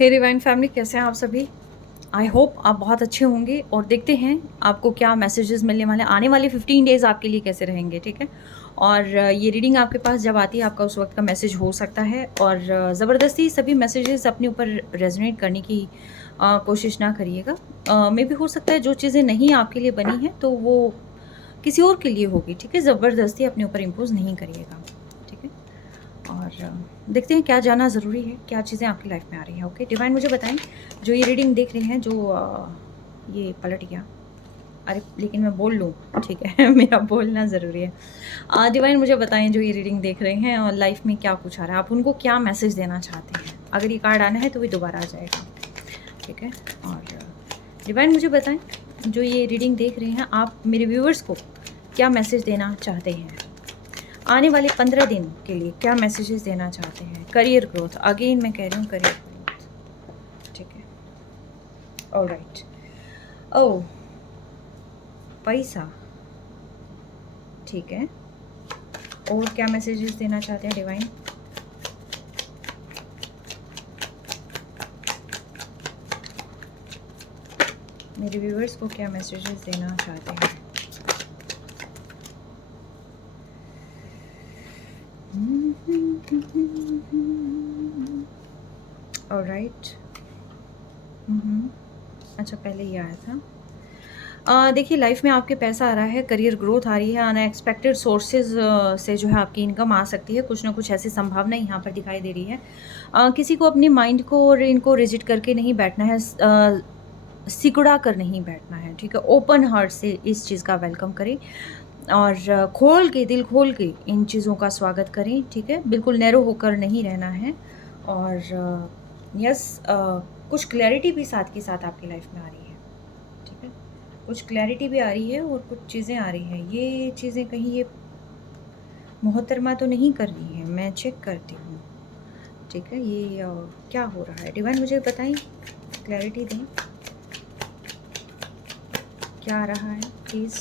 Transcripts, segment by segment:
हे divine family, कैसे हैं आप सभी। आई होप आप बहुत अच्छे होंगे और देखते हैं आपको क्या मैसेजेस मिलने वाले आने वाले 15 डेज़ आपके लिए कैसे रहेंगे। ठीक है, और ये रीडिंग आपके पास जब आती है आपका उस वक्त का मैसेज हो सकता है, और ज़बरदस्ती सभी मैसेजेस अपने ऊपर रेजोनेट करने की कोशिश ना करिएगा। मे भी हो सकता है जो चीज़ें नहीं आपके लिए बनी हैं तो वो किसी और के लिए होगी। ठीक है, ज़बरदस्ती अपने ऊपर इम्पोज नहीं करिएगा। ठीक है, और देखते हैं क्या जानना ज़रूरी है, क्या चीज़ें आपकी लाइफ में आ रही हैं। ओके डिवाइन, मुझे बताएं जो ये रीडिंग देख रहे हैं, जो ये पलट गया। अरे लेकिन मैं बोल लूँ, ठीक है मेरा बोलना ज़रूरी है। डिवाइन मुझे बताएं जो ये रीडिंग देख रहे हैं और लाइफ में क्या कुछ आ रहा है, आप उनको क्या मैसेज देना चाहते हैं। अगर ये कार्ड आना है तो भी दोबारा आ जाएगा। ठीक है, और डिवाइन मुझे बताएं जो ये रीडिंग देख रहे हैं, आप मेरे व्यूअर्स को क्या मैसेज देना चाहते हैं। आने वाले 15 दिन के लिए क्या मैसेजेस देना चाहते हैं। करियर ग्रोथ, अगेन मैं कह रही हूँ करियर ग्रोथ। ठीक है, ऑलराइट। ओह, पैसा, ठीक है। और क्या मैसेजेस देना चाहते हैं डिवाइन। मेरे व्यूअर्स को क्या मैसेजेस देना चाहते हैं। ऑलराइट। अच्छा, पहले ये आया था। देखिए लाइफ में आपके पैसा आ रहा है, करियर ग्रोथ आ रही है, अनएक्सपेक्टेड सोर्सेज से जो है आपकी इनकम आ सकती है। कुछ ना कुछ ऐसी संभावना यहाँ पर दिखाई दे रही है। किसी को अपने माइंड को और इनको रिजिट करके नहीं बैठना है, सिकुड़ा कर नहीं बैठना है। ठीक है, ओपन हार्ट से इस चीज़ का वेलकम करें और खोल के, दिल खोल के इन चीज़ों का स्वागत करें। ठीक है, बिल्कुल नैरो होकर नहीं रहना है। और यस, कुछ क्लैरिटी भी साथ के साथ आपकी लाइफ में आ रही है। ठीक है, कुछ क्लैरिटी भी आ रही है और कुछ चीज़ें आ रही हैं। ये चीज़ें कहीं ये मोहतरमा तो नहीं कर रही है, मैं चेक करती हूँ। ठीक है, ये क्या हो रहा है डिवाइन, मुझे बताएं, क्लैरिटी दें, क्या आ रहा है प्लीज़।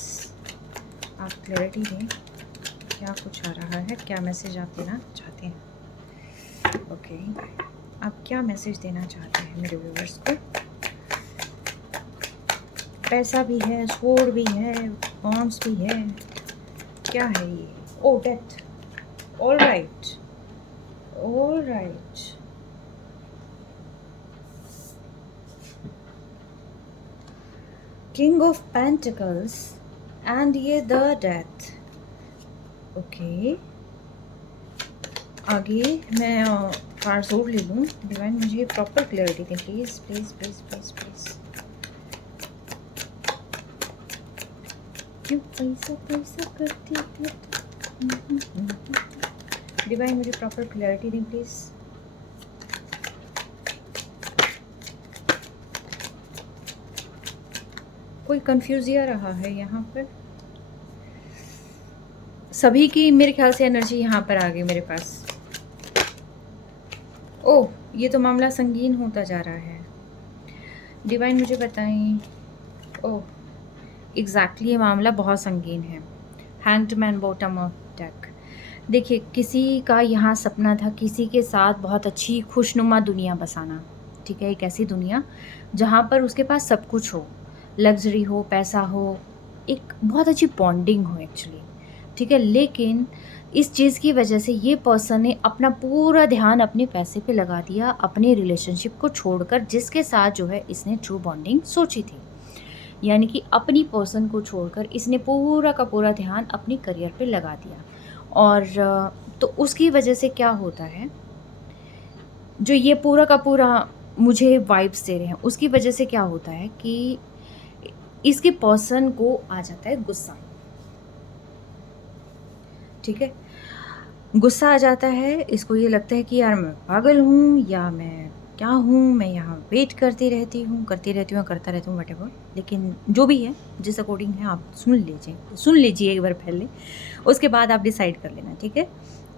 आप क्लैरिटी दें, क्या कुछ आ रहा है, क्या मैसेज आप देना चाहते हैं। ओके, आप क्या मैसेज देना चाहते हैं मेरे व्यूअर्स को। पैसा भी है, स्वॉर्ड भी है, बॉन्ड्स भी है, क्या है ये। Oh, death. All right, all right. King of pentacles and ये द डेथ। ओके, आगे मैं कार्ड्स और ले लूँ। डिवाइन मुझे प्रॉपर क्लैरिटी दें please please please please please. क्यों पैसा पैसा करती है। डिवाइन मुझे प्रॉपर क्लैरिटी दें प्लीज़। कोई कंफ्यूजिया रहा है यहाँ पर, सभी की मेरे ख्याल से एनर्जी यहाँ पर आ गई मेरे पास। ओह, ये तो मामला संगीन होता जा रहा है। डिवाइन मुझे बताएं। ओह, एग्जैक्टली ये मामला बहुत संगीन है। Hanged man, bottom of deck. देखिए, किसी का यहाँ सपना था किसी के साथ बहुत अच्छी खुशनुमा दुनिया बसाना। ठीक है, एक ऐसी दुनिया जहाँ पर उसके पास सब कुछ हो, लग्जरी हो, पैसा हो, एक बहुत अच्छी बॉन्डिंग हो एक्चुअली। ठीक है, लेकिन इस चीज़ की वजह से ये पर्सन ने अपना पूरा ध्यान अपने पैसे पे लगा दिया, अपने रिलेशनशिप को छोड़कर, जिसके साथ जो है इसने ट्रू बॉन्डिंग सोची थी। यानी कि अपनी पर्सन को छोड़कर इसने पूरा का पूरा ध्यान अपनी करियर पे लगा दिया। और तो उसकी वजह से क्या होता है, जो ये पूरा का पूरा मुझे वाइब्स दे रहे हैं, उसकी वजह से क्या होता है कि इसके पर्सन को आ जाता है गुस्सा। ठीक है, गुस्सा आ जाता है, इसको ये लगता है कि यार मैं पागल हूँ या मैं क्या हूँ, मैं यहाँ वेट करती रहती हूँ करता रहती हूँ वटेवर। लेकिन जो भी है, जिस अकॉर्डिंग है आप सुन लीजिए एक बार पहले, उसके बाद आप डिसाइड कर लेना। ठीक है,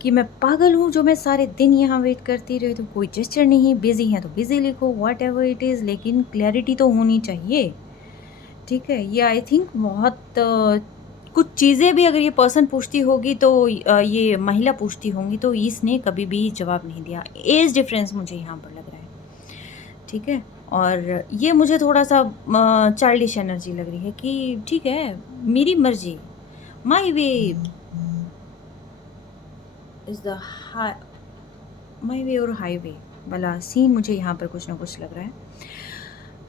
कि मैं पागल हूँ जो मैं सारे दिन यहाँ वेट करती रहती हूँ, कोई जेस्चर नहीं, बिजी है तो बिजी लिखो, वट एवर इट इज़, लेकिन क्लैरिटी तो होनी चाहिए। ठीक है, ये आई थिंक बहुत कुछ चीज़ें भी अगर ये पर्सन पूछती होगी तो ये महिला पूछती होंगी तो इसने कभी भी जवाब नहीं दिया। एज डिफरेंस मुझे यहाँ पर लग रहा है। ठीक है। और ये मुझे थोड़ा-सा चाइल्डिश एनर्जी लग रही है कि ठीक है, मेरी मर्ज़ी, माय वे इज़ द हा माय वे और हाईवे वाला सीन मुझे यहाँ पर कुछ ना कुछ लग रहा है।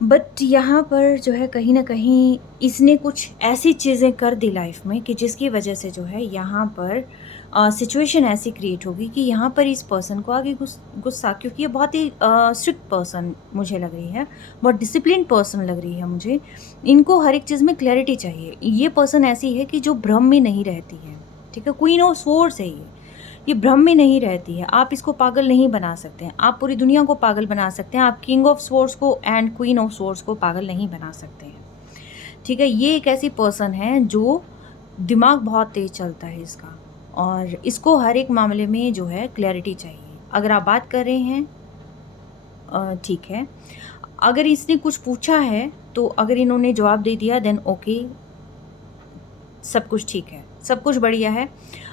बट यहाँ पर जो है कहीं न कहीं इसने कुछ ऐसी चीज़ें कर दी लाइफ़ में कि जिसकी वजह से जो है यहाँ पर सिचुएशन ऐसी क्रिएट होगी कि यहाँ पर इस पर्सन को आगे गुस्सा, क्योंकि ये बहुत ही स्ट्रिक्ट पर्सन मुझे लग रही है, बहुत डिसिप्लिन्ड पर्सन लग रही है मुझे। इनको हर एक चीज़ में क्लैरिटी चाहिए। ये पर्सन ऐसी है कि जो भ्रम में नहीं रहती है, ठीक है? क्वीन ऑफ स्वॉर्ड्स है ये भ्रम में नहीं रहती है। आप इसको पागल नहीं बना सकते हैं, आप पूरी दुनिया को पागल बना सकते हैं, आप किंग ऑफ स्वॉर्ड्स को एंड क्वीन ऑफ स्वॉर्ड्स को पागल नहीं बना सकते हैं, ठीक है? ये एक ऐसी पर्सन है जो दिमाग बहुत तेज़ चलता है इसका, और इसको हर एक मामले में जो है क्लैरिटी चाहिए। अगर आप बात कर रहे हैं ठीक है, अगर इसने कुछ पूछा है तो अगर इन्होंने जवाब दे दिया देन ओके, सब कुछ ठीक है, सब कुछ बढ़िया है।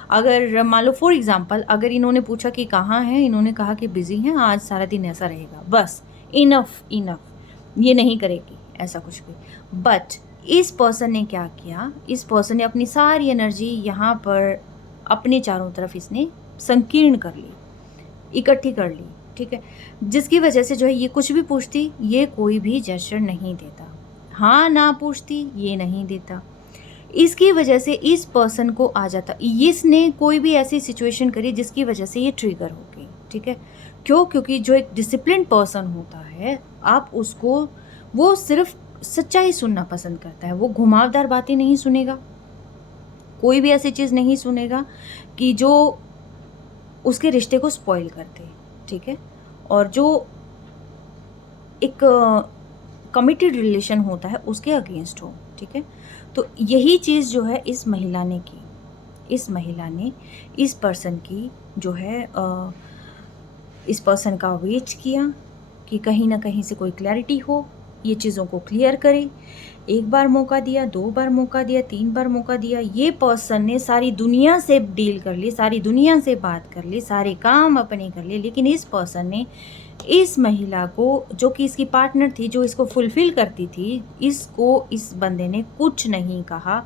अगर मान लो फॉर एग्ज़ाम्पल अगर इन्होंने पूछा कि कहाँ हैं, इन्होंने कहा कि बिज़ी हैं, आज सारा दिन ऐसा रहेगा, बस इनफ, ये नहीं करेगी ऐसा कुछ भी। बट इस पर्सन ने क्या किया, इस पर्सन ने अपनी सारी एनर्जी यहाँ पर अपने चारों तरफ इसने संकीर्ण कर ली, इकट्ठी कर ली, ठीक है? जिसकी वजह से जो है ये कुछ भी पूछती, ये कोई भी जेस्चर नहीं देता, हाँ ना पूछती, ये नहीं देता। इसकी वजह से इस पर्सन को आ जाता, इसने कोई भी ऐसी सिचुएशन करी जिसकी वजह से ये ट्रिगर हो गई, ठीक है? क्यों? क्योंकि जो एक डिसिप्लिन पर्सन होता है, आप उसको, वो सिर्फ सच्चाई सुनना पसंद करता है, वो घुमावदार बातें नहीं सुनेगा, कोई भी ऐसी चीज़ नहीं सुनेगा कि जो उसके रिश्ते को स्पॉइल कर दे, ठीक है? और जो एक कमिटेड रिलेशन होता है उसके अगेंस्ट हो, ठीक है? तो यही चीज़ जो है इस महिला ने की, इस महिला ने इस पर्सन की जो है इस पर्सन का वेट किया कि कहीं ना कहीं से कोई क्लैरिटी हो, ये चीज़ों को क्लियर करे। एक बार मौका दिया, 2 बार मौका दिया, 3 बार मौका दिया, ये पर्सन ने सारी दुनिया से डील कर ली, सारी दुनिया से बात कर ली, सारे काम अपने कर लिए, लेकिन इस पर्सन ने इस महिला को, जो कि इसकी पार्टनर थी, जो इसको फुलफ़िल करती थी, इसको इस बंदे ने कुछ नहीं कहा।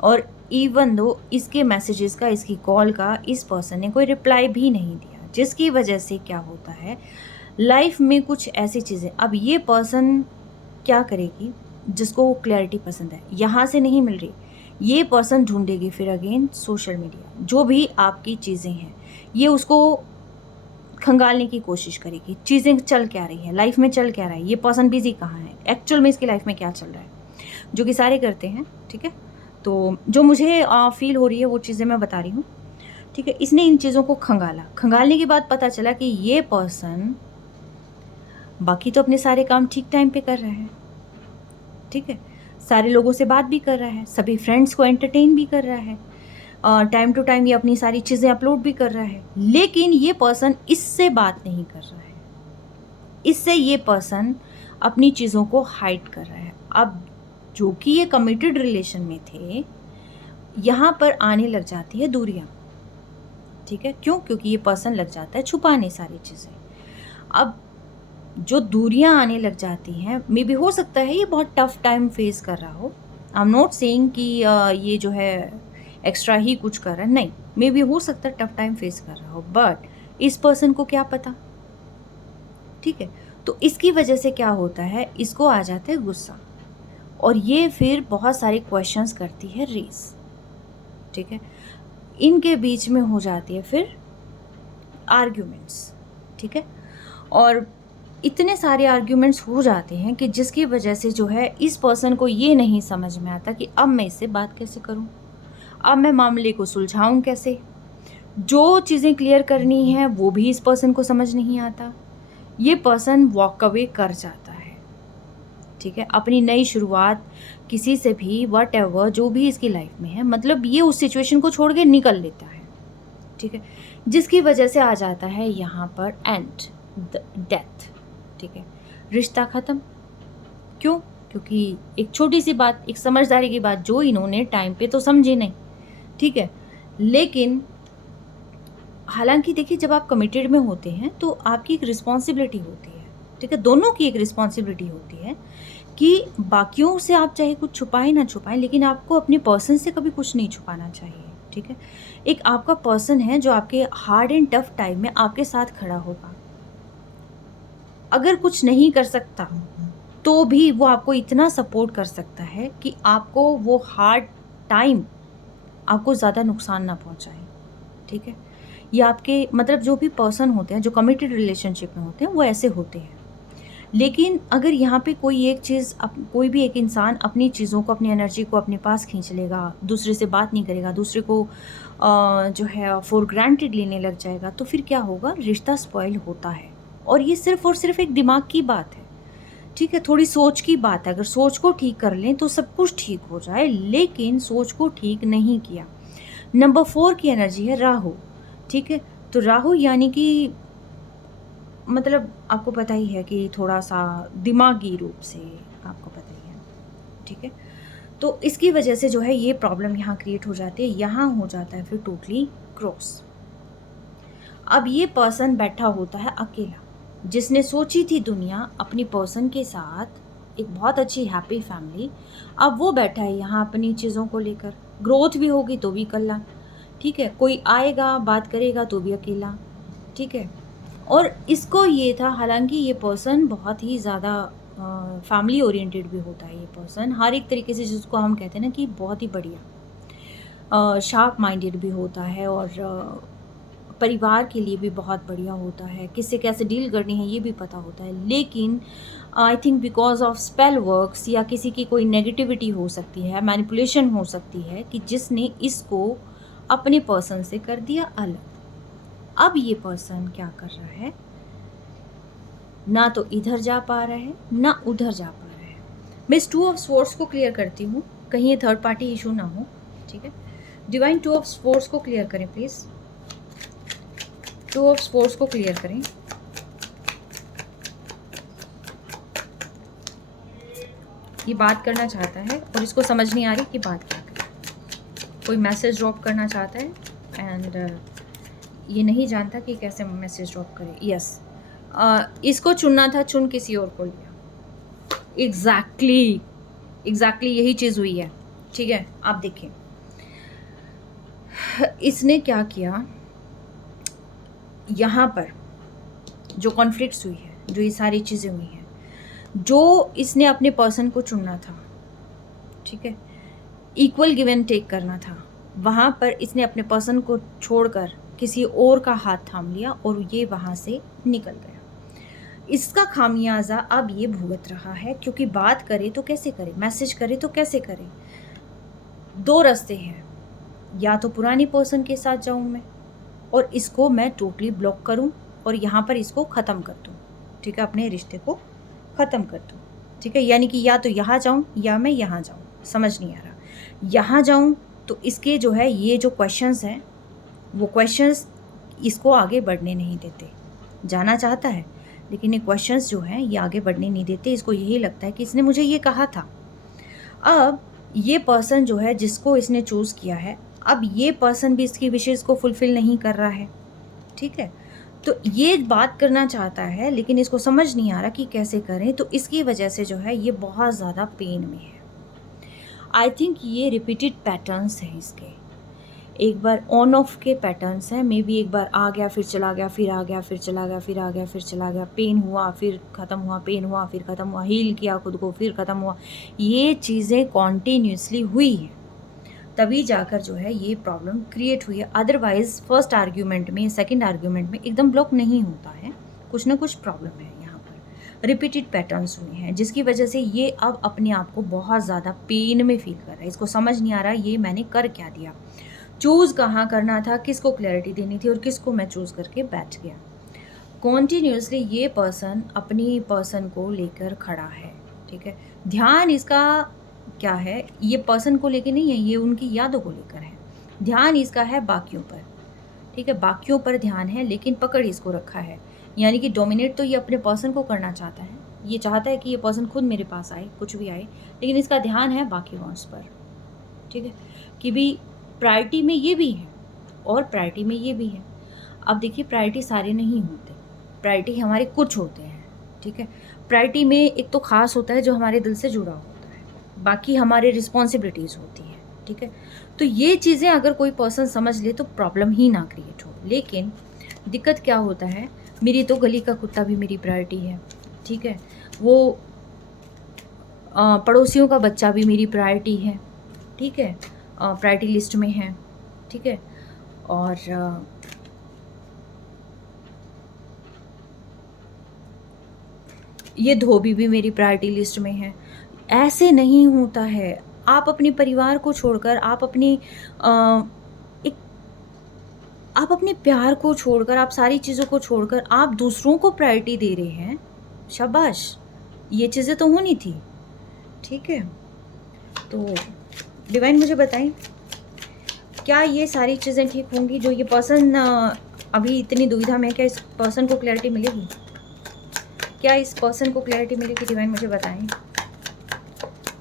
और इवन दो इसके मैसेजेस का, इसकी कॉल का इस पर्सन ने कोई रिप्लाई भी नहीं दिया, जिसकी वजह से क्या होता है लाइफ में कुछ ऐसी चीज़ें। अब ये पर्सन क्या करेगी, जिसको क्लैरिटी पसंद है, यहाँ से नहीं मिल रही, ये पर्सन ढूंढेगी फिर अगेन सोशल मीडिया, जो भी आपकी चीज़ें हैं, ये उसको खंगालने की कोशिश करेगी। चीज़ें चल क्या रही है, लाइफ में चल क्या रहा है, ये पर्सन बिजी कहाँ है, एक्चुअल में इसकी लाइफ में क्या चल रहा है, जो कि सारे करते हैं, ठीक है? तो जो मुझे फील हो रही है वो चीज़ें मैं बता रही हूँ, ठीक है? इसने इन चीज़ों को खंगाला, खंगालने के बाद पता चला कि ये पर्सन बाकी तो अपने सारे काम ठीक टाइम पे कर रहा है, ठीक है? सारे लोगों से बात भी कर रहा है, सभी फ्रेंड्स को एंटरटेन भी कर रहा है, टाइम टू टाइम ये अपनी सारी चीज़ें अपलोड भी कर रहा है, लेकिन ये पर्सन इससे बात नहीं कर रहा है, इससे ये पर्सन अपनी चीज़ों को हाइड कर रहा है। अब जो कि ये कमिटेड रिलेशन में थे, यहाँ पर आने लग जाती है दूरियाँ, ठीक है? क्यों? क्योंकि ये पर्सन लग जाता है छुपाने सारी चीज़ें। अब जो दूरियां आने लग जाती हैं, मे बी हो सकता है ये बहुत टफ टाइम फेस कर रहा हो, आई एम नॉट सेइंग कि ये जो है एक्स्ट्रा ही कुछ कर रहा है, नहीं, मे बी हो सकता है टफ टाइम फेस कर रहा हो, बट इस पर्सन को क्या पता, ठीक है? तो इसकी वजह से क्या होता है, इसको आ जाता है गुस्सा, और ये फिर बहुत सारे क्वेश्चंस करती है रेस, ठीक है? इनके बीच में हो जाती है फिर आर्ग्यूमेंट्स, ठीक है? और इतने सारे आर्ग्यूमेंट्स हो जाते हैं कि जिसकी वजह से जो है इस पर्सन को ये नहीं समझ में आता कि अब मैं इससे बात कैसे करूं, अब मैं मामले को सुलझाऊं कैसे, जो चीज़ें क्लियर करनी है वो भी इस पर्सन को समझ नहीं आता। ये पर्सन वॉक अवे कर जाता है, ठीक है? अपनी नई शुरुआत किसी से भी, वट एवर जो भी इसकी लाइफ में है, मतलब ये उस सिचुएशन को छोड़ के निकल लेता है, ठीक है? जिसकी वजह से आ जाता है यहाँ पर एंड डेथ, ठीक है? रिश्ता ख़त्म। क्यों? क्योंकि एक छोटी सी बात, एक समझदारी की बात जो इन्होंने टाइम पे तो समझी नहीं, ठीक है? लेकिन हालांकि देखिए, जब आप कमिटेड में होते हैं तो आपकी एक रिस्पॉन्सिबिलिटी होती है, ठीक है, दोनों की एक रिस्पॉन्सिबिलिटी होती है कि बाकियों से आप चाहे कुछ छुपाएं ना छुपाएं, लेकिन आपको अपने पर्सन से कभी कुछ नहीं छुपाना चाहिए। ठीक है, एक आपका पर्सन है जो आपके हार्ड एंड टफ टाइम में आपके साथ खड़ा होगा। अगर कुछ नहीं कर सकता तो भी वो आपको इतना सपोर्ट कर सकता है कि आपको वो हार्ड टाइम आपको ज़्यादा नुकसान ना पहुंचाए। ठीक है, ये आपके मतलब जो भी पर्सन होते हैं जो कमिटेड रिलेशनशिप में होते हैं वो ऐसे होते हैं। लेकिन अगर यहाँ पे कोई एक चीज़ कोई भी एक इंसान अपनी चीज़ों को, अपनी एनर्जी को अपने पास खींच लेगा, दूसरे से बात नहीं करेगा, दूसरे को जो है फॉर ग्रांटेड लेने लग जाएगा, तो फिर क्या होगा, रिश्ता स्पॉइल होता है। और ये सिर्फ और सिर्फ एक दिमाग की बात है। ठीक है, थोड़ी सोच की बात है। अगर सोच को ठीक कर लें तो सब कुछ ठीक हो जाए, लेकिन सोच को ठीक नहीं किया। नंबर 4 की एनर्जी है राहु। ठीक है, तो राहु यानी कि मतलब आपको पता ही है कि थोड़ा सा दिमागी रूप से आपको पता ही है। ठीक है, तो इसकी वजह से जो है ये प्रॉब्लम यहाँ क्रिएट हो जाती है, यहाँ हो जाता है फिर टोटली क्रॉस। अब ये पर्सन बैठा होता है अकेला, जिसने सोची थी दुनिया अपनी पर्सन के साथ एक बहुत अच्छी हैप्पी फैमिली, अब वो बैठा है यहाँ अपनी चीज़ों को लेकर। ग्रोथ भी होगी तो भी कल्ला। ठीक है, कोई आएगा बात करेगा तो भी अकेला। ठीक है, और इसको ये था, हालांकि ये पर्सन बहुत ही ज़्यादा फैमिली ओरिएंटेड भी होता है। ये पर्सन हर एक तरीके से, जिसको हम कहते हैं ना कि बहुत ही बढ़िया शार्प माइंडेड भी होता है, और परिवार के लिए भी बहुत बढ़िया होता है, किससे कैसे डील करनी है ये भी पता होता है। लेकिन I think because of spell works या किसी की कोई नेगेटिविटी हो सकती है, मैनिपुलेशन हो सकती है, कि जिसने इसको अपने पर्सन से कर दिया अलग। अब ये पर्सन क्या कर रहा है, ना तो इधर जा पा रहा है ना उधर जा पा रहा है। मैं इस 2 ऑफ स्वॉर्ड्स को क्लियर करती हूँ, कहीं ये थर्ड पार्टी इशू ना हो। ठीक है, डिवाइन 2 ऑफ स्वॉर्ड्स को क्लियर करें प्लीज़। 2 ऑफ स्वॉर्ड्स को क्लियर करें। ये बात करना चाहता है और इसको समझ नहीं आ रही कि बात क्या करे। कोई मैसेज ड्रॉप करना चाहता है एंड ये नहीं जानता कि कैसे मैसेज ड्रॉप करे। यस, इसको चुनना था, चुन किसी और को लिया। एग्जैक्टली यही चीज़ हुई है। ठीक है, आप देखिए इसने क्या किया, यहाँ पर जो कॉन्फ्लिक्ट्स हुई है, जो ये सारी चीज़ें हुई हैं, जो इसने अपने पर्सन को चुनना था, ठीक है, इक्वल गिव एंड टेक करना था, वहाँ पर इसने अपने पर्सन को छोड़कर किसी और का हाथ थाम लिया और ये वहाँ से निकल गया। इसका खामियाजा अब ये भुगत रहा है, क्योंकि बात करे तो कैसे करे, मैसेज करे तो कैसे करे। 2 रास्ते हैं, या तो पुरानी पर्सन के साथ जाऊँ मैं और इसको मैं टोटली ब्लॉक करूं और यहाँ पर इसको ख़त्म कर दूं। ठीक है, अपने रिश्ते को ख़त्म कर दूं। ठीक है, यानी कि या तो यहाँ जाऊं या मैं यहाँ जाऊं, समझ नहीं आ रहा। यहाँ जाऊं तो इसके जो है ये जो क्वेश्चंस हैं, वो क्वेश्चंस इसको आगे बढ़ने नहीं देते। जाना चाहता है लेकिन ये क्वेश्चंस जो हैं ये आगे बढ़ने नहीं देते। इसको यही लगता है कि इसने मुझे ये कहा था। अब ये पर्सन जो है जिसको इसने चूज़ किया है, अब ये पर्सन भी इसकी विशेज़ को फुलफ़िल नहीं कर रहा है। ठीक है, तो ये बात करना चाहता है लेकिन इसको समझ नहीं आ रहा कि कैसे करें, तो इसकी वजह से जो है ये बहुत ज़्यादा पेन में है। आई थिंक ये रिपीटेड पैटर्न्स हैं इसके, एक बार ऑन ऑफ के पैटर्न्स हैं। मे बी एक बार आ गया फिर चला गया, फिर आ गया फिर चला गया, फिर आ गया फिर चला गया, पेन हुआ फिर ख़त्म हुआ, पेन हुआ फिर ख़त्म हुआ, हील किया खुद को फिर ख़त्म हुआ। ये चीज़ें कॉन्टीन्यूसली हुई हैं, तभी जाकर जो है ये प्रॉब्लम क्रिएट हुई है। अदरवाइज़ फर्स्ट आर्ग्यूमेंट में, सेकंड आर्ग्यूमेंट में एकदम ब्लॉक नहीं होता है, कुछ ना कुछ प्रॉब्लम है। यहाँ पर रिपीटेड पैटर्न्स हुए हैं जिसकी वजह से ये अब अपने आप को बहुत ज़्यादा पेन में फील कर रहा है। इसको समझ नहीं आ रहा ये मैंने कर क्या दिया, चूज़ कहाँ करना था, किसको क्लैरिटी देनी थी और किसको मैं चूज़ करके बैठ गया। कॉन्टीन्यूसली ये पर्सन अपनी पर्सन को लेकर खड़ा है। ठीक है, ध्यान इसका क्या है, ये पर्सन को लेकर नहीं है, ये उनकी यादों को लेकर है। ध्यान इसका है बाकियों पर। ठीक है, बाकियों पर ध्यान है लेकिन पकड़ इसको रखा है, यानी कि डोमिनेट तो ये अपने पर्सन को करना चाहता है। ये चाहता है कि ये पर्सन खुद मेरे पास आए, कुछ भी आए, लेकिन इसका ध्यान है बाकी वॉन्ट्स पर। ठीक है, कि भी प्रायोरिटी में ये भी है और प्रायोरिटी में ये भी है। अब देखिए, प्रायोरिटी सारे नहीं होते, प्रायोरिटी हमारे कुछ होते हैं। ठीक है। प्रायोरिटी में एक तो ख़ास होता है जो हमारे दिल से जुड़ा होता है, बाकी हमारे रिस्पॉन्सिबिलिटीज़ होती हैं, ठीक है। तो ये चीज़ें अगर कोई पर्सन समझ ले तो प्रॉब्लम ही ना क्रिएट हो। लेकिन दिक्कत क्या होता है, मेरी तो गली का कुत्ता भी मेरी प्रायोरिटी है, ठीक है। वो पड़ोसियों का बच्चा भी मेरी प्रायोरिटी है, ठीक है, प्रायोरिटी लिस्ट में है, ठीक है। और ये धोबी भी मेरी प्रायोरिटी लिस्ट में है। ऐसे नहीं होता है। आप अपने परिवार को छोड़कर, आप अपनी एक आप अपने प्यार को छोड़कर, आप सारी चीज़ों को छोड़कर आप दूसरों को प्रायोरिटी दे रहे हैं। शाबाश! ये चीज़ें तो होनी थी, ठीक है। तो डिवाइन मुझे बताएं, क्या ये सारी चीज़ें ठीक होंगी? जो ये पर्सन अभी इतनी दुविधा में है, क्या इस पर्सन को क्लैरिटी मिलेगी? क्या इस पर्सन को क्लैरिटी मिलेगी? डिवाइन मुझे बताएं,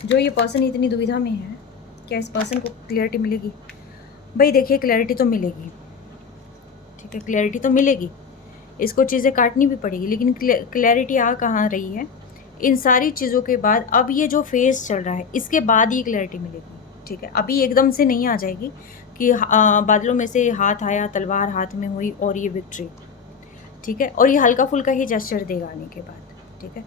जो ये पर्सन इतनी दुविधा में है, क्या इस पर्सन को क्लैरिटी मिलेगी? भाई देखिए, क्लैरिटी तो मिलेगी, ठीक है, क्लैरिटी तो मिलेगी। इसको चीज़ें काटनी भी पड़ेगी, लेकिन क्लैरिटी आ कहाँ रही है? इन सारी चीज़ों के बाद अब ये जो फेज़ चल रहा है, इसके बाद ही क्लैरिटी मिलेगी, ठीक है। अभी एकदम से नहीं आ जाएगी कि बादलों में से हाथ आया, तलवार हाथ में हुई और ये विक्ट्री, ठीक है। और ये हल्का फुल्का ही जेस्चर देगा आने के बाद, ठीक है।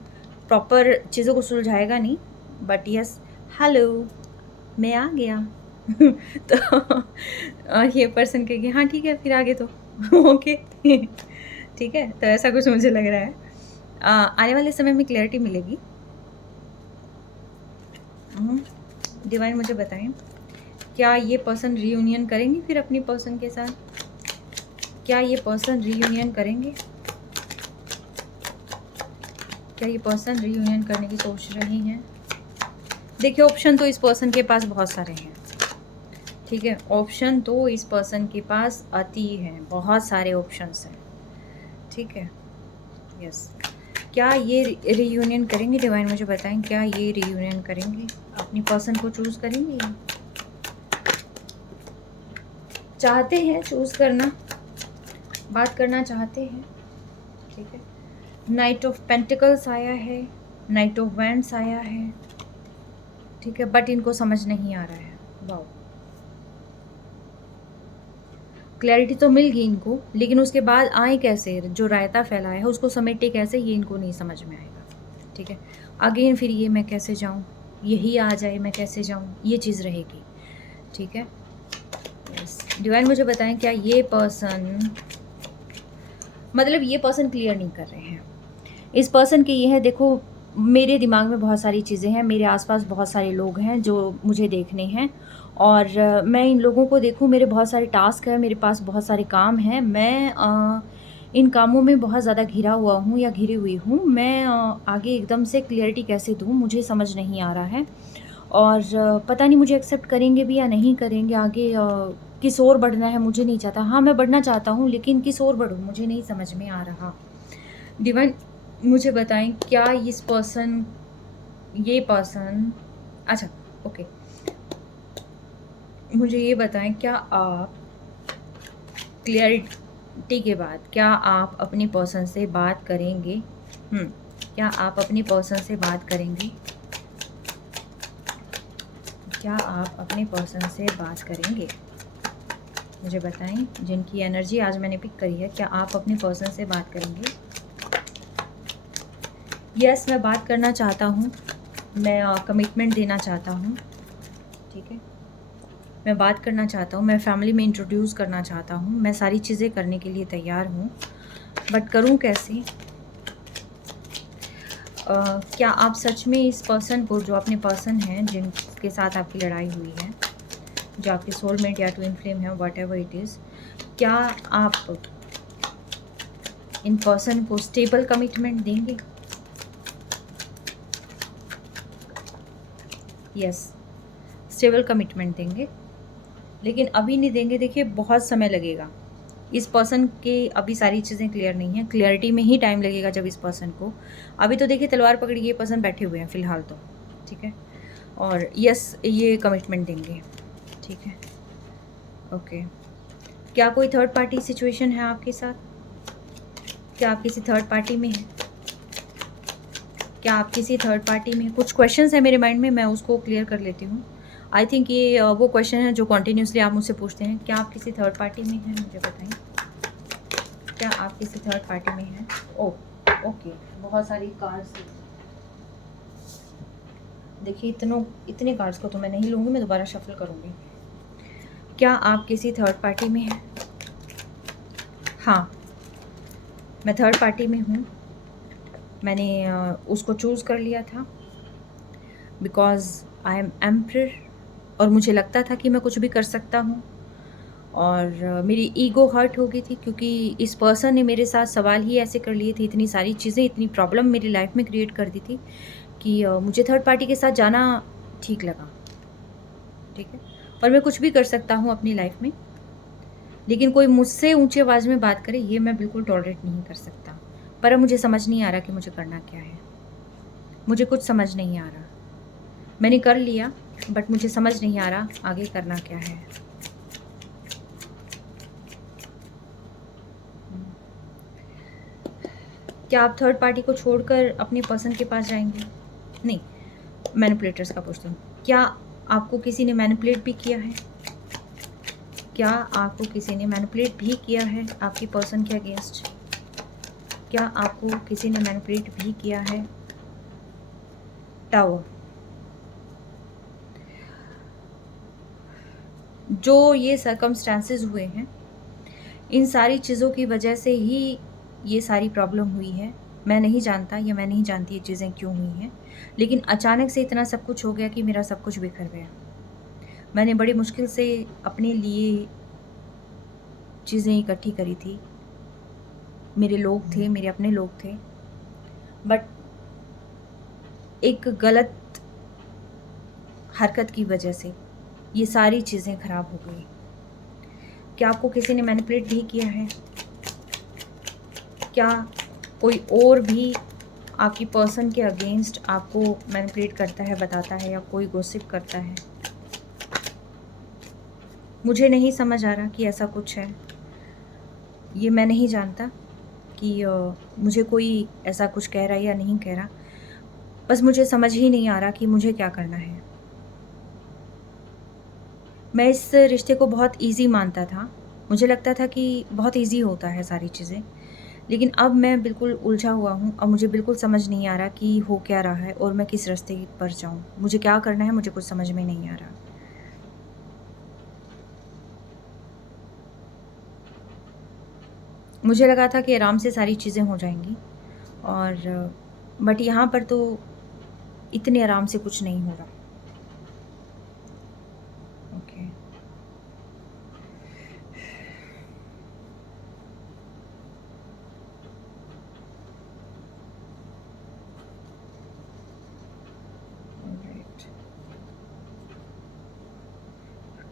प्रॉपर चीज़ों को सुलझाएगा नहीं, बट यस, हेलो, मैं आ गया। तो ये पर्सन कहेगी हाँ ठीक है, फिर आगे तो ओके, ठीक है। तो ऐसा कुछ मुझे लग रहा है। आने वाले समय में क्लैरिटी मिलेगी। डिवाइन मुझे बताएं, क्या ये पर्सन रीयूनियन करेंगे फिर अपनी पर्सन के साथ? क्या ये पर्सन रीयूनियन करेंगे? क्या ये पर्सन रीयूनियन करने की सोच रही हैं? देखिए, ऑप्शन तो इस पर्सन के पास बहुत सारे हैं, ठीक है। ऑप्शन तो इस पर्सन के पास अति हैं, बहुत सारे ऑप्शंस हैं, ठीक है। यस, क्या ये रीयूनियन करेंगे? डिवाइन मुझे बताएं, क्या ये रीयूनियन करेंगे? अपनी पर्सन को चूज़ करेंगे? चाहते हैं चूज़ करना, बात करना चाहते हैं, ठीक है। नाइट ऑफ पेंटिकल्स आया है, नाइट ऑफ वैंड्स आया है, ठीक है, बट इनको समझ नहीं आ रहा है। वाओ, क्लैरिटी तो मिल गई इनको, लेकिन उसके बाद आए कैसे? जो रायता फैलाया है उसको समेटे कैसे, ये इनको नहीं समझ में आएगा, ठीक है। अगेन फिर ये मैं कैसे जाऊँ, यही आ जाए मैं कैसे जाऊँ, ये चीज़ रहेगी, ठीक है। यस, डिवाइन मुझे बताएं, क्या ये पर्सन, मतलब ये पर्सन क्लियर नहीं कर रहे हैं। इस पर्सन के ये है, देखो मेरे दिमाग में बहुत सारी चीज़ें हैं, मेरे आसपास बहुत सारे लोग हैं जो मुझे देखने हैं, और मैं इन लोगों को देखूं, मेरे बहुत सारे टास्क हैं, मेरे पास बहुत सारे काम हैं, मैं इन कामों में बहुत ज़्यादा घिरा हुआ हूँ या घिरी हुई हूँ। मैं आगे एकदम से क्लियरिटी कैसे दूँ, मुझे समझ नहीं आ रहा है। और पता नहीं मुझे एक्सेप्ट करेंगे भी या नहीं करेंगे। आगे किस ओर बढ़ना है मुझे नहीं चाहता। हाँ, मैं बढ़ना चाहता हूँ, लेकिन किस ओर बढ़ूँ मुझे नहीं समझ में आ रहा। डिवाइन मुझे बताएं, क्या इस पर्सन, ये पर्सन, अच्छा ओके, मुझे ये बताएं, क्या आप क्लियरिटी के बाद क्या आप अपनी पर्सन से बात करेंगे? क्या आप अपनी पर्सन से बात करेंगे? क्या आप अपने पर्सन से बात करेंगे? मुझे बताएं, जिनकी एनर्जी आज मैंने पिक करी है, क्या आप अपने पर्सन से बात करेंगे? यस, मैं बात करना चाहता हूँ, मैं कमिटमेंट देना चाहता हूँ, ठीक है। मैं बात करना चाहता हूँ, मैं फैमिली में इंट्रोड्यूस करना चाहता हूँ, मैं सारी चीज़ें करने के लिए तैयार हूँ, बट करूँ कैसे? क्या आप सच में इस पर्सन को, जो अपने पर्सन हैं जिनके साथ आपकी लड़ाई हुई है, जो आपके सोलमेट या ट्विन फ्लेम है, वट एवर इट इज़, क्या आप इन पर्सन को स्टेबल कमिटमेंट देंगे? यस, स्टेबल कमिटमेंट देंगे, लेकिन अभी नहीं देंगे। देखिए, बहुत समय लगेगा इस पर्सन के, अभी सारी चीज़ें क्लियर नहीं है, क्लियरिटी में ही टाइम लगेगा जब इस पर्सन को। अभी तो देखिए तलवार पकड़ी ये पर्सन बैठे हुए हैं फ़िलहाल तो, ठीक है। और यस, ये कमिटमेंट देंगे, ठीक है, ओके। क्या कोई थर्ड पार्टी सिचुएशन है आपके साथ? क्या आप किसी थर्ड पार्टी में हैं? क्या आप किसी थर्ड पार्टी में, कुछ क्वेश्चंस है मेरे माइंड में, मैं उसको क्लियर कर लेती हूँ। आई थिंक ये वो क्वेश्चन है जो कॉन्टीन्यूसली आप मुझसे पूछते हैं। क्या आप किसी थर्ड पार्टी में हैं, मुझे बताएं। क्या आप किसी थर्ड पार्टी में हैं? ओके, बहुत सारी कार्ड्स। देखिए इतने कार्ड्स को तो मैं नहीं लूँगी, मैं दोबारा शफल करूँगी। क्या आप किसी थर्ड पार्टी में हैं? हाँ, मैं थर्ड पार्टी में हूँ। मैंने उसको चूज़ कर लिया था बिकॉज़ आई एम एम्परर, और मुझे लगता था कि मैं कुछ भी कर सकता हूँ। और मेरी ईगो हर्ट हो गई थी क्योंकि इस पर्सन ने मेरे साथ सवाल ही ऐसे कर लिए थे, इतनी सारी चीज़ें, इतनी प्रॉब्लम मेरी लाइफ में क्रिएट कर दी थी कि मुझे थर्ड पार्टी के साथ जाना ठीक लगा, ठीक है। और मैं कुछ भी कर सकता हूँ अपनी लाइफ में, लेकिन कोई मुझसे ऊंची आवाज़ में बात करे ये मैं बिल्कुल टॉलरेट नहीं कर सकता। पर अब मुझे समझ नहीं आ रहा कि मुझे करना क्या है। मुझे कुछ समझ नहीं आ रहा। मैंने कर लिया बट मुझे समझ नहीं आ रहा आगे करना क्या है। क्या आप थर्ड पार्टी को छोड़कर अपने पसंद के पास जाएंगे? नहीं, मैनिपुलेटर्स का पूछती हूँ। क्या आपको किसी ने मैनिपुलेट भी किया है? क्या आपको किसी ने मैनिपुलेट भी किया है आपकी पर्सन के अगेंस्ट? क्या आपको किसी ने मैनिपुलेट भी किया है? टावर। जो ये सर्कमस्टांसेस हुए हैं, इन सारी चीज़ों की वजह से ही ये सारी प्रॉब्लम हुई है। मैं नहीं जानता या मैं नहीं जानती ये चीज़ें क्यों हुई हैं, लेकिन अचानक से इतना सब कुछ हो गया कि मेरा सब कुछ बिखर गया। मैंने बड़ी मुश्किल से अपने लिए चीज़ें इकट्ठी करी थी। मेरे लोग थे, मेरे अपने लोग थे, बट एक गलत हरकत की वजह से ये सारी चीज़ें ख़राब हो गई। क्या आपको किसी ने मैनिपुलेट भी किया है? क्या कोई और भी आपकी पर्सन के अगेंस्ट आपको मैनिपुलेट करता है, बताता है, या कोई गॉसिप करता है? मुझे नहीं समझ आ रहा कि ऐसा कुछ है। ये मैं नहीं जानता कि मुझे कोई ऐसा कुछ कह रहा है या नहीं कह रहा। बस मुझे समझ ही नहीं आ रहा कि मुझे क्या करना है। मैं इस रिश्ते को बहुत इजी मानता था। मुझे लगता था कि बहुत इजी होता है सारी चीज़ें, लेकिन अब मैं बिल्कुल उलझा हुआ हूँ। अब मुझे बिल्कुल समझ नहीं आ रहा कि हो क्या रहा है और मैं किस रास्ते पर जाऊँ। मुझे क्या करना है, मुझे कुछ समझ में नहीं आ रहा। मुझे लगा था कि आराम से सारी चीज़ें हो जाएंगी, और बट यहाँ पर तो इतने आराम से कुछ नहीं हो रहा। Okay, alright.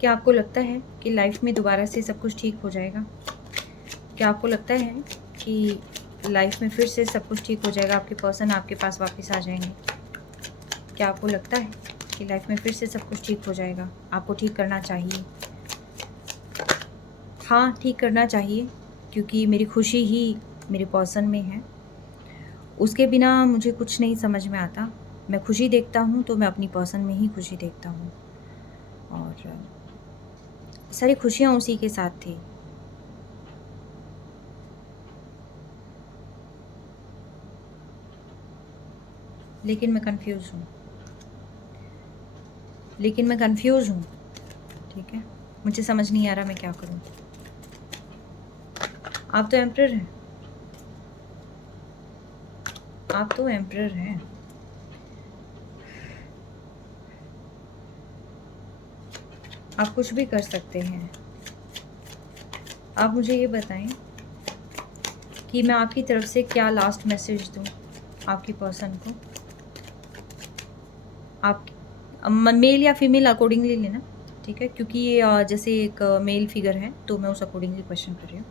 क्या आपको लगता है कि लाइफ में दोबारा से सब कुछ ठीक हो जाएगा? क्या आपको लगता है कि लाइफ में फिर से सब कुछ ठीक हो जाएगा? आपके पर्सन आपके पास वापस आ जाएंगे? क्या आपको लगता है कि लाइफ में फिर से सब कुछ ठीक हो जाएगा? आपको ठीक करना चाहिए। हाँ, ठीक करना चाहिए, क्योंकि मेरी खुशी ही मेरे पर्सन में है। उसके बिना मुझे कुछ नहीं समझ में आता। मैं खुशी देखता हूँ तो मैं अपनी पर्सन में ही खुशी देखता हूँ, और सारी खुशियाँ उसी के साथ थी। लेकिन मैं कंफ्यूज हूँ, ठीक है। मुझे समझ नहीं आ रहा मैं क्या करूँ। आप तो एम्परर हैं, आप तो एम्परर हैं। आप कुछ भी कर सकते हैं। आप मुझे ये बताएं कि मैं आपकी तरफ से क्या लास्ट मैसेज दूं आपकी पर्सन को। आप मेल या फीमेल अकॉर्डिंगली लेना, ठीक है, क्योंकि ये जैसे एक मेल फिगर है तो मैं उस अकॉर्डिंगली क्वेश्चन कर रही हूँ।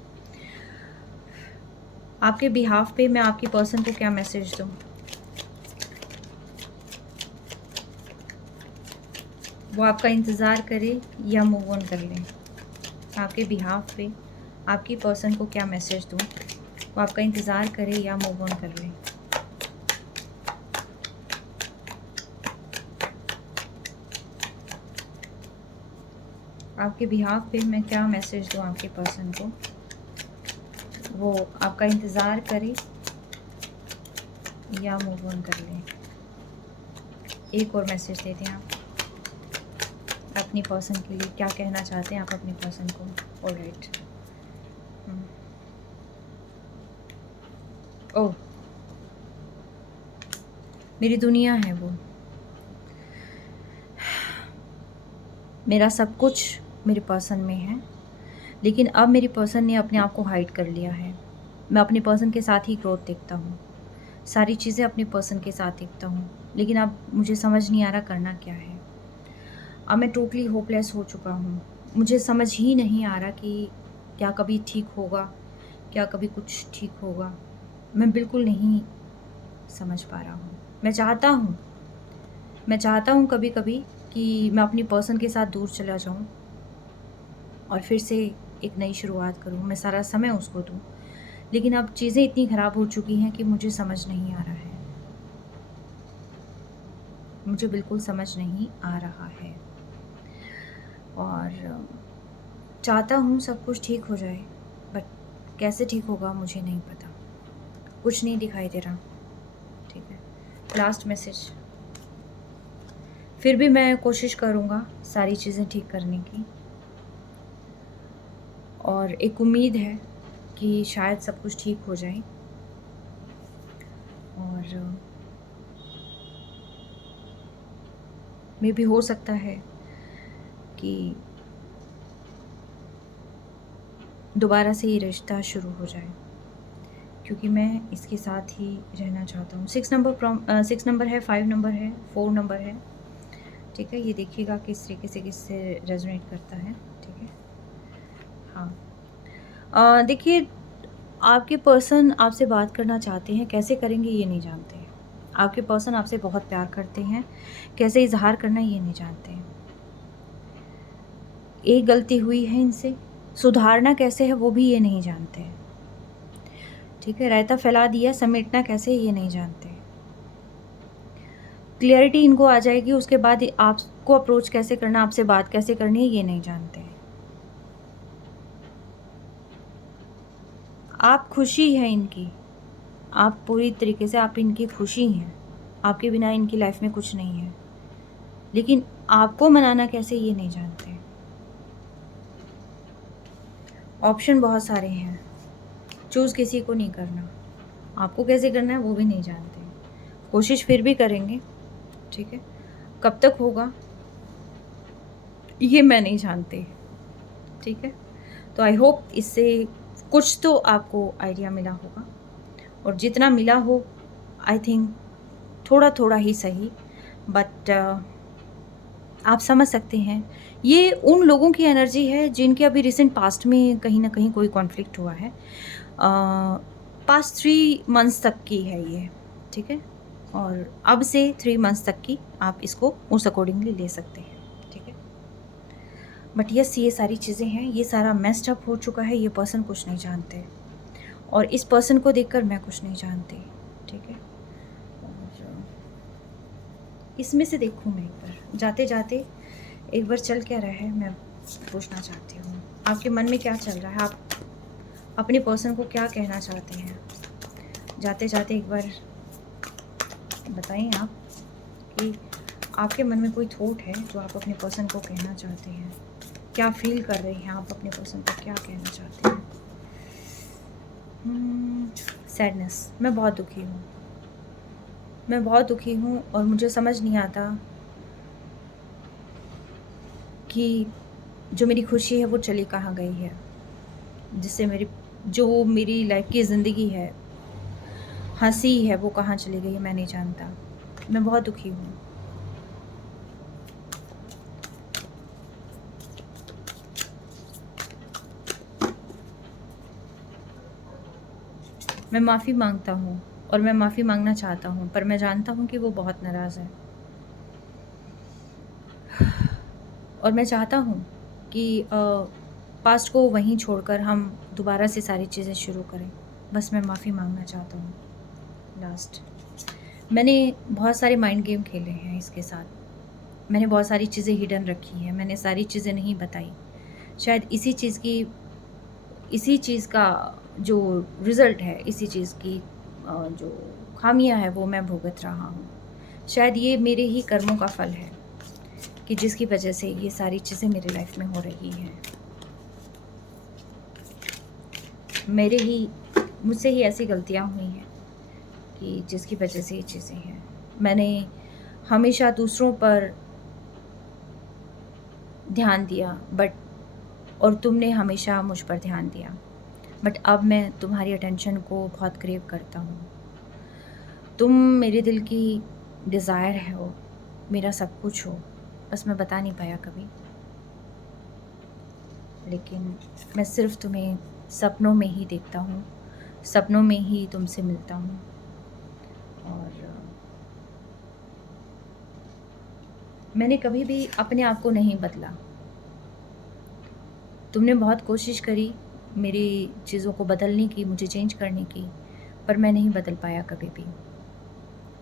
आपके बिहाफ पे मैं आपकी पर्सन को क्या मैसेज दूँ? वो आपका इंतज़ार करे या मूव ऑन कर लें? आपके बिहाफ पे आपकी पर्सन को क्या मैसेज दूँ? वो आपका इंतज़ार करे या मूव ऑन कर लें? आपके बिहाफ पे मैं क्या मैसेज दूँ आपके पर्सन को, वो आपका इंतज़ार करे या मूव ऑन कर लें। एक और मैसेज देते हैं आप अपनी पर्सन के लिए, क्या कहना चाहते हैं आप अपनी पर्सन को। ऑलराइट, ओह मेरी दुनिया है वो, मेरा सब कुछ मेरे पर्सन में है, लेकिन अब मेरी पर्सन ने अपने आप को हाइड कर लिया है। मैं अपने पर्सन के साथ ही ग्रोथ देखता हूँ, सारी चीज़ें अपने पर्सन के साथ देखता हूँ, लेकिन अब मुझे समझ नहीं आ रहा करना क्या है। अब मैं टोटली होपलेस हो चुका हूँ। मुझे समझ ही नहीं आ रहा कि क्या कभी ठीक होगा, क्या कभी कुछ ठीक होगा। मैं बिल्कुल नहीं समझ पा रहा हूँ। मैं चाहता हूँ कभी कभी कि मैं अपनी पर्सन के साथ दूर चला जाऊँ और फिर से एक नई शुरुआत करूँ, मैं सारा समय उसको दूँ, लेकिन अब चीज़ें इतनी ख़राब हो चुकी हैं कि मुझे समझ नहीं आ रहा है। मुझे बिल्कुल समझ नहीं आ रहा है और चाहता हूँ सब कुछ ठीक हो जाए, बट कैसे ठीक होगा मुझे नहीं पता। कुछ नहीं दिखाई दे रहा। ठीक है, लास्ट मैसेज। फिर भी मैं कोशिश करूँगा सारी चीज़ें ठीक करने की, और एक उम्मीद है कि शायद सब कुछ ठीक हो जाए। और मे भी हो सकता है कि दोबारा से ये रिश्ता शुरू हो जाए, क्योंकि मैं इसके साथ ही रहना चाहता हूँ। 6 नंबर है, 5 नंबर है, 4 नंबर है। ठीक है, ये देखिएगा किस तरीके से किससे रेजोनेट करता है। ठीक है, हाँ देखिए, आपके पर्सन आपसे बात करना चाहते हैं, कैसे करेंगे ये नहीं जानते हैं। आपके पर्सन आपसे बहुत प्यार करते हैं, कैसे इजहार करना ये नहीं जानते हैं। एक गलती हुई है इनसे, सुधारना कैसे है वो भी ये नहीं जानते हैं। ठीक है, रायता फैला दिया, समेटना कैसे ये नहीं जानते। क्लियरिटी इनको आ जाएगी, उसके बाद आपको अप्रोच कैसे करना, आपसे बात कैसे करनी है ये नहीं जानते। आप खुशी है इनकी, आप पूरी तरीके से आप इनकी खुशी हैं, आपके बिना इनकी लाइफ में कुछ नहीं है, लेकिन आपको मनाना कैसे ये नहीं जानते। ऑप्शन बहुत सारे हैं, चूज़ किसी को नहीं करना, आपको कैसे करना है वो भी नहीं जानते। कोशिश फिर भी करेंगे। ठीक है, कब तक होगा ये मैं नहीं जानती। ठीक है, तो आई होप इससे कुछ तो आपको आइडिया मिला होगा, और जितना मिला हो आई थिंक थोड़ा थोड़ा ही सही, बट आप समझ सकते हैं ये उन लोगों की एनर्जी है जिनके अभी रिसेंट पास्ट में कहीं ना कहीं कोई कॉन्फ्लिक्ट हुआ है। पास्ट 3 मंथ्स तक की है ये। ठीक है, और अब से 3 मंथ्स तक की आप इसको उस अकॉर्डिंगली ले सकते हैं। ठीक है, बट यस, ये सारी चीज़ें हैं, ये सारा मेस्ड अप हो चुका है, ये पर्सन कुछ नहीं जानते, और इस पर्सन को देखकर मैं कुछ नहीं जानती। ठीक है, और इसमें से देखूँ मैं एक बार जाते जाते एक बार चल क्या रहा है, मैं पूछना चाहती हूँ आपके मन में क्या चल रहा है, आप अपने पर्सन को क्या कहना चाहते हैं। जाते जाते एक बार बताएं आप कि आपके मन में कोई थॉट है जो आप अपने पर्सन को कहना चाहते हैं, क्या फील कर रहे हैं आप अपने पर्सन को, क्या कहना चाहते हैं। सैडनेस, मैं बहुत दुखी हूँ, मैं बहुत दुखी हूँ, और मुझे समझ नहीं आता कि जो मेरी खुशी है वो चली कहाँ गई है, जिससे जो मेरी लाइफ की ज़िंदगी है, हंसी है, वो कहाँ चली गई है मैं नहीं जानता। मैं बहुत दुखी हूँ। मैं माफ़ी मांगता हूँ, और मैं माफ़ी मांगना चाहता हूँ, पर मैं जानता हूँ कि वो बहुत नाराज़ है, और मैं चाहता हूँ कि पास्ट को वहीं छोड़कर हम दोबारा से सारी चीज़ें शुरू करें। बस मैं माफ़ी मांगना चाहता हूँ। लास्ट, मैंने बहुत सारे माइंड गेम खेले हैं इसके साथ, मैंने बहुत सारी चीज़ें हिडन रखी हैं, मैंने सारी चीज़ें नहीं बताई, शायद इसी चीज़ का जो रिज़ल्ट है, इसी चीज़ की जो खामियां है वो मैं भुगत रहा हूँ। शायद ये मेरे ही कर्मों का फल है कि जिसकी वजह से ये सारी चीज़ें मेरी लाइफ में हो रही हैं। मुझसे ही ऐसी गलतियाँ हुई हैं कि जिसकी वजह से ये चीज़ें हैं। मैंने हमेशा दूसरों पर ध्यान दिया और तुमने हमेशा मुझ पर ध्यान दिया, बट अब मैं तुम्हारी अटेंशन को बहुत क्रेव करता हूँ। तुम मेरे दिल की डिज़ायर हो, मेरा सब कुछ हो, बस मैं बता नहीं पाया कभी। लेकिन मैं सिर्फ तुम्हें सपनों में ही देखता हूँ, सपनों में ही तुमसे मिलता हूँ। और मैंने कभी भी अपने आप को नहीं बदला। तुमने बहुत कोशिश करी मेरी चीज़ों को बदलने की, मुझे चेंज करने की, पर मैं नहीं बदल पाया कभी भी।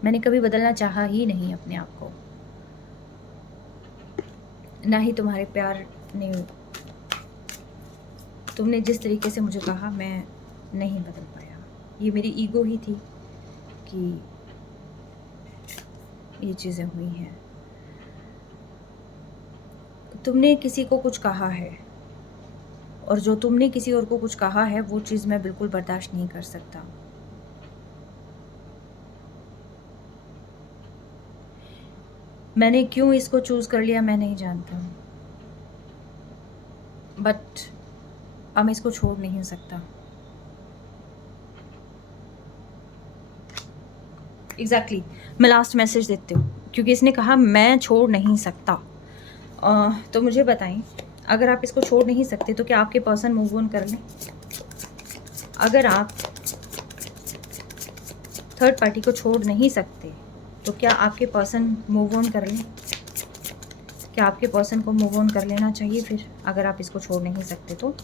मैंने कभी बदलना चाहा ही नहीं अपने आप को, ना ही तुम्हारे प्यार ने। तुमने जिस तरीके से मुझे कहा, मैं नहीं बदल पाया। ये मेरी ईगो ही थी कि ये चीज़ें हुई हैं। तुमने किसी को कुछ कहा है, और जो तुमने किसी और को कुछ कहा है वो चीज़ मैं बिल्कुल बर्दाश्त नहीं कर सकता। मैंने क्यों इसको चूज़ कर लिया मैं नहीं जानता, बट अब मैं इसको छोड़ नहीं सकता। एग्जैक्टली मैं लास्ट मैसेज देती हूँ, क्योंकि इसने कहा मैं छोड़ नहीं सकता। तो मुझे बताएं, अगर आप इसको छोड़ नहीं सकते तो क्या आपके पर्सन मूव ऑन कर लें? अगर आप थर्ड पार्टी को छोड़ नहीं सकते तो क्या आपके पर्सन मूव ऑन कर लें? क्या आपके पर्सन को मूव ऑन कर लेना चाहिए फिर? अगर आप इसको छोड़ नहीं सकते तो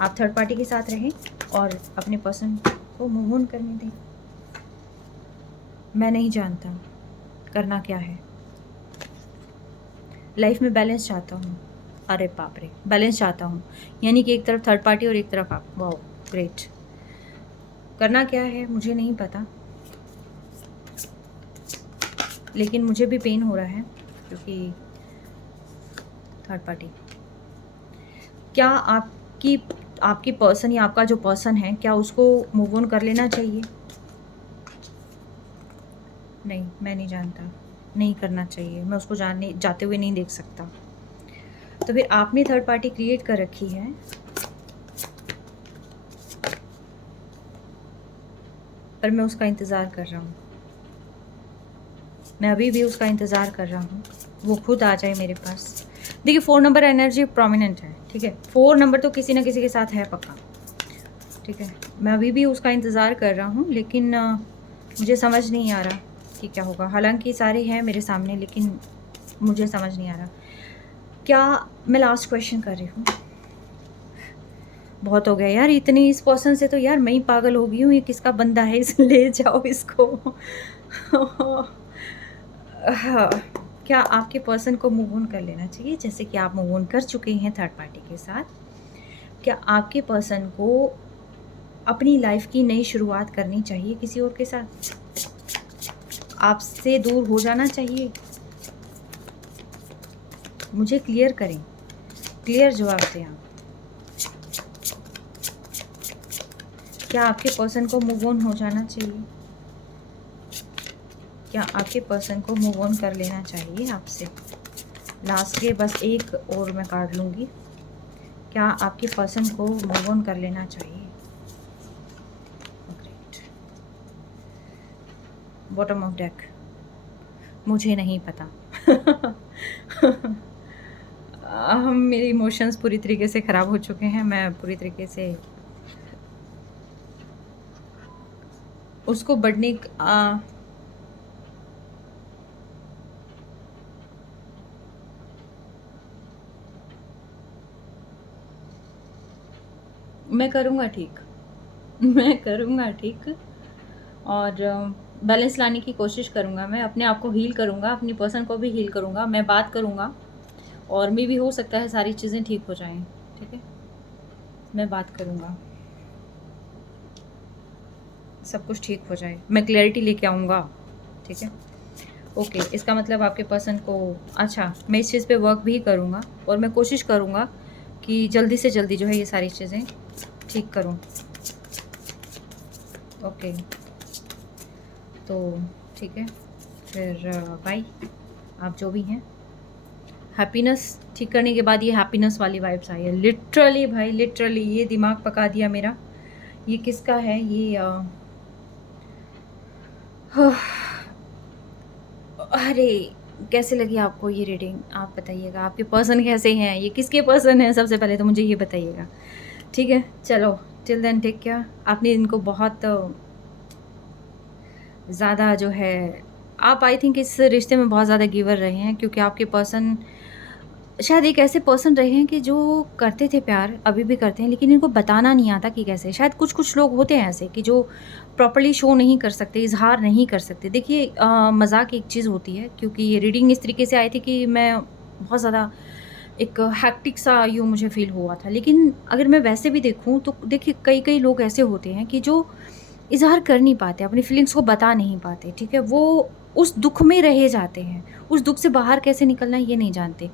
आप थर्ड पार्टी के साथ रहें और अपने पर्सन को मूव ऑन करने दें। मैं नहीं जानता करना क्या है। लाइफ में बैलेंस चाहता हूँ। अरे बाप रे, बैलेंस चाहता हूँ, यानी कि एक तरफ थर्ड पार्टी और एक तरफ आप। Wow great. करना क्या है मुझे नहीं पता, लेकिन मुझे भी पेन हो रहा है क्योंकि थर्ड पार्टी। क्या आपकी पर्सन या आपका जो पर्सन है, क्या उसको मूव ऑन कर लेना चाहिए? नहीं, मैं नहीं जानता, नहीं करना चाहिए। मैं उसको जाते हुए नहीं देख सकता। तो फिर आपने थर्ड पार्टी क्रिएट कर रखी है, पर मैं उसका इंतज़ार कर रहा हूँ। मैं अभी भी उसका इंतज़ार कर रहा हूँ, वो खुद आ जाए मेरे पास। देखिए 4 नंबर एनर्जी प्रोमिनेंट है, ठीक है। 4 नंबर तो किसी ना किसी के साथ है पक्का, ठीक है। मैं अभी भी उसका इंतज़ार कर रहा हूँ, लेकिन मुझे समझ नहीं आ रहा कि क्या होगा। हालांकि सारे हैं मेरे सामने, लेकिन मुझे समझ नहीं आ रहा क्या। मैं लास्ट क्वेश्चन कर रही हूँ। बहुत हो गया यार, इतनी इस पर्सन से तो यार मैं ही पागल हो गई हूँ। ये किसका बंदा है, इस ले जाओ इसको। क्या आपके पर्सन को मूव ऑन कर लेना चाहिए, जैसे कि आप मूव ऑन कर चुके हैं थर्ड पार्टी के साथ? क्या आपके पर्सन को अपनी लाइफ की नई शुरुआत करनी चाहिए किसी और के साथ? आपसे दूर हो जाना चाहिए? मुझे क्लियर करें, क्लियर जवाब दें आप। क्या आपके पर्सन को मूव ऑन हो जाना चाहिए? क्या आपके पर्सन को मूव ऑन कर लेना चाहिए आपसे? लास्ट के बस एक और मैं काट लूँगी। क्या आपके पर्सन को मूव ऑन कर लेना चाहिए? ग्रेट। बॉटम ऑफ डेक, मुझे नहीं पता। मेरे इमोशंस पूरी तरीके से ख़राब हो चुके हैं। मैं पूरी तरीके से उसको बढ़ने मैं करूँगा ठीक, मैं करूँगा ठीक, और बैलेंस लाने की कोशिश करूँगा। मैं अपने आप को हील करूँगा, अपनी पर्सन को भी हील करूँगा। मैं बात करूँगा और मे भी हो सकता है सारी चीज़ें ठीक हो जाएं, ठीक है, मैं बात करूँगा, सब कुछ ठीक हो जाए, मैं क्लैरिटी लेके आऊँगा, ठीक है। ओके, इसका मतलब आपके पर्सन को, अच्छा, मैं इस चीज़ पे वर्क भी करूँगा और मैं कोशिश करूँगा कि जल्दी से जल्दी जो है ये सारी चीज़ें ठीक करूँ। ओके, तो ठीक है, फिर बाय, आप जो भी हैं। हैप्पीनेस ठीक करने के बाद ये हैप्पीनेस वाली वाइब्स आई है, लिटरली भाई, लिटरली ये दिमाग पका दिया मेरा। ये किसका है ये अरे, कैसे लगी आपको ये रीडिंग, आप बताइएगा। आपके पर्सन कैसे हैं, ये किसके पर्सन हैं, सबसे पहले तो मुझे ये बताइएगा, ठीक है। चलो, टिल देन टेक केयर। आपने इनको बहुत ज़्यादा जो है, आप आई थिंक इस रिश्ते में बहुत ज़्यादा गिवर रहे हैं, क्योंकि आपके पर्सन शायद एक ऐसे पर्सन रहे हैं कि जो करते थे प्यार, अभी भी करते हैं, लेकिन इनको बताना नहीं आता कि कैसे। शायद कुछ लोग होते हैं ऐसे कि जो प्रॉपर्ली शो नहीं कर सकते, इज़हार नहीं कर सकते। देखिए मज़ाक एक चीज़ होती है, क्योंकि ये रीडिंग इस तरीके से आई थी कि मैं बहुत ज़्यादा एक हैक्टिक सा यूँ मुझे फ़ील हुआ था। लेकिन अगर मैं वैसे भी देखूँ तो देखिए कई लोग ऐसे होते हैं कि जो इज़हार कर नहीं पाते, अपनी फीलिंग्स को बता नहीं पाते, ठीक है? वो उस दुःख में रह जाते हैं, उस दुःख से बाहर कैसे निकलना है ये नहीं जानते।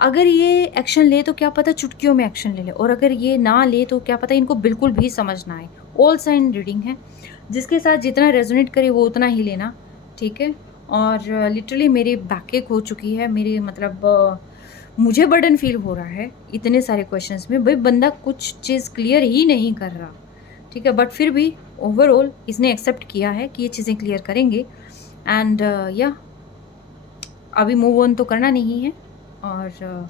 अगर ये एक्शन ले तो क्या पता चुटकियों में एक्शन ले ले, और अगर ये ना ले तो क्या पता इनको बिल्कुल भी समझ ना आए। ऑल साइन रीडिंग है, जिसके साथ जितना रेज़ोनेट करे वो उतना ही लेना, ठीक है? और लिटरली मेरी बैकएक हो चुकी है, मेरी मतलब मुझे बर्डन फ़ील हो रहा है इतने सारे क्वेश्चंस में। भई बंदा कुछ चीज़ क्लियर ही नहीं कर रहा, ठीक है? बट फिर भी ओवरऑल इसने एक्सेप्ट किया है कि ये चीज़ें क्लियर करेंगे, एंड या अभी मूव ऑन तो करना नहीं है। और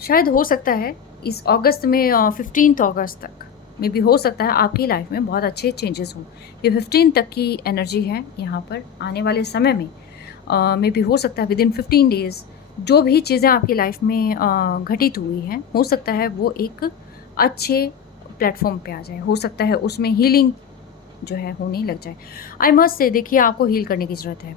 शायद हो सकता है इस अगस्त में 15 अगस्त तक मे बी हो सकता है आपकी लाइफ में बहुत अच्छे चेंजेस हों। ये 15 तक की एनर्जी है यहाँ पर, आने वाले समय में मे बी हो सकता है विदिन 15 डेज़ जो भी चीज़ें आपकी लाइफ में घटित हुई हैं, हो सकता है वो एक अच्छे प्लेटफॉर्म पे आ जाए, हो सकता है उसमें हीलिंग जो है होने लग जाए। आई मस्ट से, देखिए आपको हील करने की ज़रूरत है।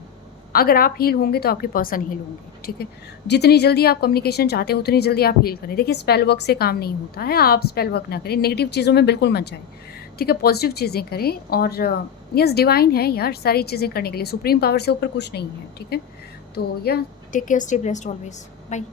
अगर आप हील होंगे तो आपके पर्सन हील होंगे, ठीक है? जितनी जल्दी आप कम्युनिकेशन चाहते हैं उतनी जल्दी आप हील करें। देखिए स्पेल वर्क से काम नहीं होता है, आप स्पेल वर्क ना करें, नेगेटिव चीज़ों में बिल्कुल मत जाएँ, ठीक है? पॉजिटिव चीज़ें करें, और यस डिवाइन है यार सारी चीज़ें करने के लिए, सुप्रीम पावर से ऊपर कुछ नहीं है, ठीक है? तो या take care, stay blessed always, bye.